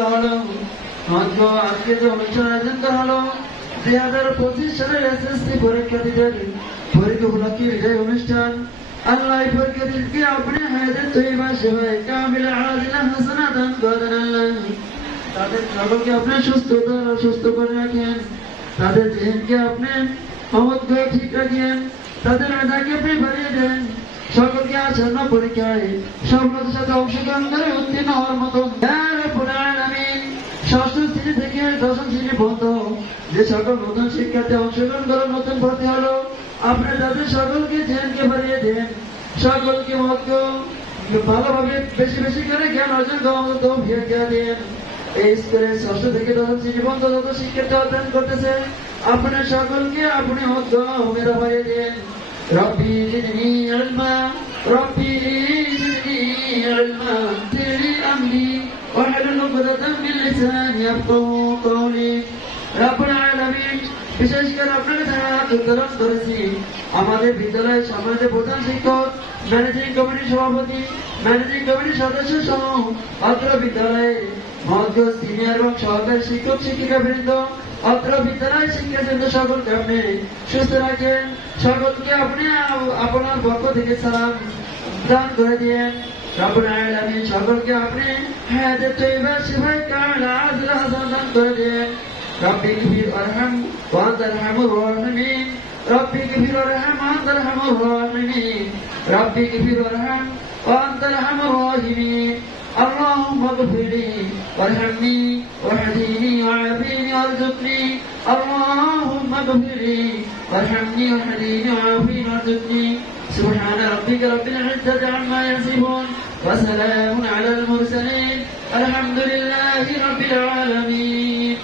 হলো মাত্র আজকে যে অনুষ্ঠান আয়োজন করা হলো দুই হাজার পঁচিশ সালের এসএসসি পরীক্ষার্থীদের পরীক্ষা উপলক্ষে বিদায় অনুষ্ঠান? আল্লাহ পরীক্ষার্থীকে আপনি হায়াতের তৈবা সেবায় কামিল আজিলা হাসানা সকলকে আপনি পরীক্ষায় সফলতার সাথে অংশগ্রহণ করে উত্তীর্ণ হওয়ার মতো ষষ্ঠ শ্রেণী থেকে দশম শ্রেণী পর্যন্ত যে সকল নতুন শিক্ষার্থী অংশগ্রহণ করার নতুন ভর্তি হলো আপনি তাদের সকলকে জেনকে বাড়িয়ে দেন সকলকে মত ভালোভাবে বেশি বেশি করে জ্ঞান অর্জন করার মতো ভিড় দেন এই স্কুলে ষষ্ঠ থেকে দশম শ্রেণী পর্যন্ত যত শিক্ষার্থী অধ্যয়ন করতেছে আপনার সকলকে আপনি মত মেরা বাড়িয়ে দেন ربي زدني علما ربي زدني علما تري أمري واحلل عقدة من لساني يفقه قولي رب العالمين বিশেষ করে আপনাকে যারা উত্তরণ করেছি আমাদের বিদ্যালয়ের সমাজের প্রধান শিক্ষক ম্যানেজিং কমিটির সভাপতি ম্যানেজিং কমিটির সদস্য সহ অত্র বিদ্যালয়ে মধ্য সিনিয়র এবং সহকারী শিক্ষক শিক্ষিকা বৃন্দ অত্র বিদ্যালয় শিক্ষাকেন্দ্র সকলকে আপনি সুস্থ রাখেন সকলকে আপনি আপনার পক্ষ থেকে সালাম দান করে দিয়েন রব্বুল আলামিন সকলকে আপনি হায়াতের তৈবা শিফায় কামিল আজল হাসান দান করে দিয়েন ربي كبير ارحم وانت ارحم الراحمين ربي كبير ارحم وانت ارحم الراحمين ربي كبير ارحم وانت ارحم الراحمين اللهم اغفر لي وارحمني واهديني وعافيني وارزقني اللهم اغفر لي وارحمني واهديني وعافيني وارزقني سبحان ربك رب العزة عما يصفون وسلام على المرسلين. الحمد لله رب العالمين.